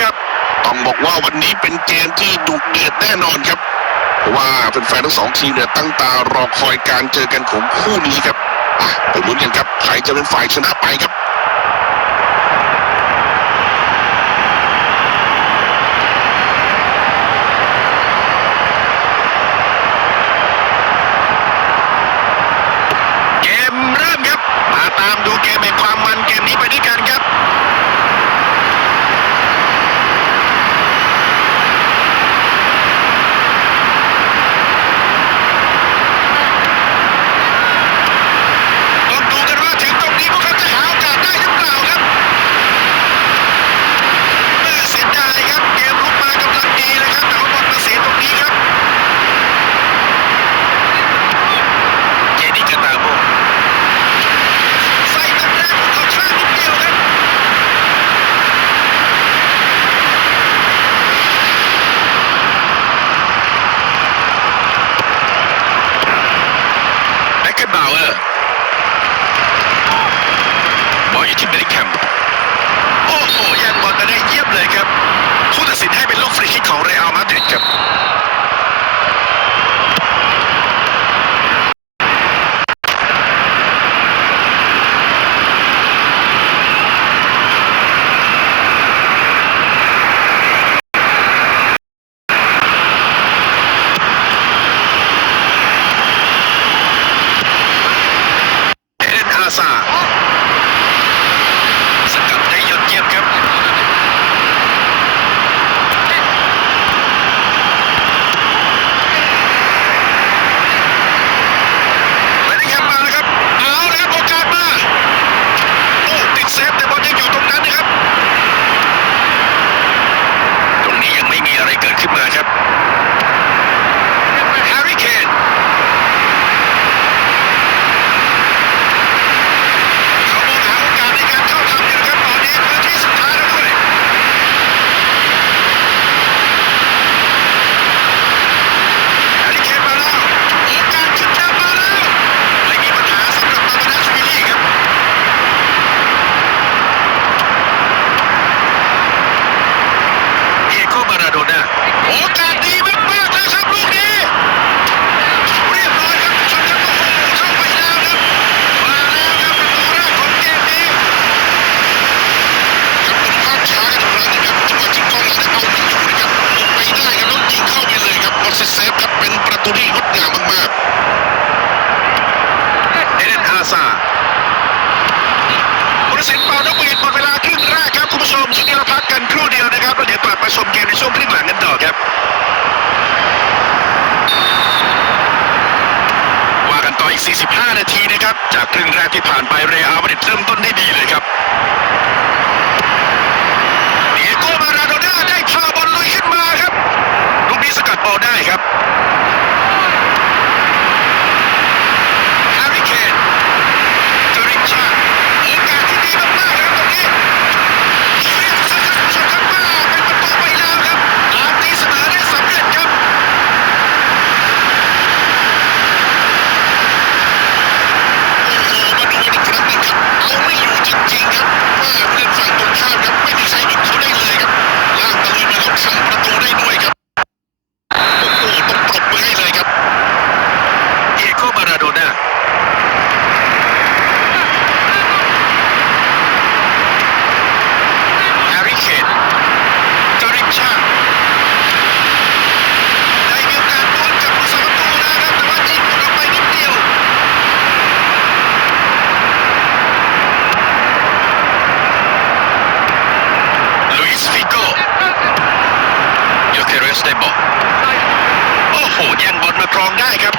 ครับต้องบอกว่าวันนี้เป็นเกมที่ดุเดือดแน่นอนครับเพราะว่าแฟนๆทั้งสองทีมเนี่ยตั้งตารอคอยการเจอกันของคู่นี้ครับไปลุ้นกันครับใครจะเป็นฝ่ายชนะไปครับเกมเริ่มครับมาตามดูเกมแห่งความมันเกมนี้ไปด้วยกันครับบอลอยู่ที่เบริแคมโอ้โหยังบอลมาได้เยี่ยมเลยครับผู้ตัดสินให้เป็นลูกฟรีคิกของเรอัลมาดริดครับเอเดน อาซาสกัดได้ยอดเยี่ยมครับเบริแคมมาแล้วครับเอาแล้วโอกาสมาโอ้ติดเซฟแต่บอลยังอยู่ตรงนั้นนะครับตรงนี้ยังไม่มีอะไรเกิดขึ้นมาครับแฮร์รี่เคนเขามองหาโอกาสในการเข้าทำอยู่นะครับตอนนี้พื้นที่สุดท้ายแล้วด้วยแฮร์รี่เคนมาแล้วโอกาสขึ้นนำมาแล้วไม่มีปัญหาสำหรับมาร์ตินัสวิลลี่ครับเดียโก้ มาราโดน่าโอกาสดีมากๆเลยครับลูกนี้เรียบร้อยครับชนครับโอ้โหเข้าไปแล้วครับมาแล้วครับประตูแรกของเกมนี้ครับเป็นภาพช้ากันอีกครั้งนึงครับจังหวะที่กองหลังเอาไม่อยู่นะครับลงไปได้ครับแล้วยิงเข้าไปเลยครับบอลเซฟครับเป็นประตูที่งดงามมากๆเอเดน อาซาผู้ตัดสินเป่านกหวีดหมดเวลาครึ่งแรกครับคุณผู้ชมช่วงนี้เราพักกันครู่เดียวนะครับแล้วเดี๋ยวกลับมาชมเกมในช่วงครึ่งหลังกันต่อครับว่ากันต่ออีก45 นาทีนะครับจากครึ่งแรกที่ผ่านไปเรอัลมาดริดเริ่มต้นได้ดีเลยครับเดียโก้ มาราโดน่าได้พาบอลลุยขึ้นมาครับลูกนี้สกัดบอลได้ครับแฮร์รี่เคนเจอรินชาโอกาสที่ดีมากๆครับตรงนี้เสียบสักครับชนครับมาเป็นประตูไปแล้วครับตามตีเสมอได้สำเร็จครับโอ้โหมาดูกันอีกครั้งหนึงครับเอาไม่อยู่จริงๆครับว่าผู้เล่นฝั่งตรงข้ามครับไม่มีใครหยุดเขาได้เลยครับลากตะลุยมาแล้วทำประตูได้ด้วยครับโอ้โหต้องปรบมือให้เลยครับเดียโก้ มาราโดน่าแฮร์รี่เคนจอรินชาได้มีโอกาสดวลกับผู้สาประตูนะครับแต่ว่ายิงหลุดออกไปนิดเดียวลุยส์ฟิโก้โยเคเรสได้บอลโอ้โหแย่งบอลมาครองได้ครับ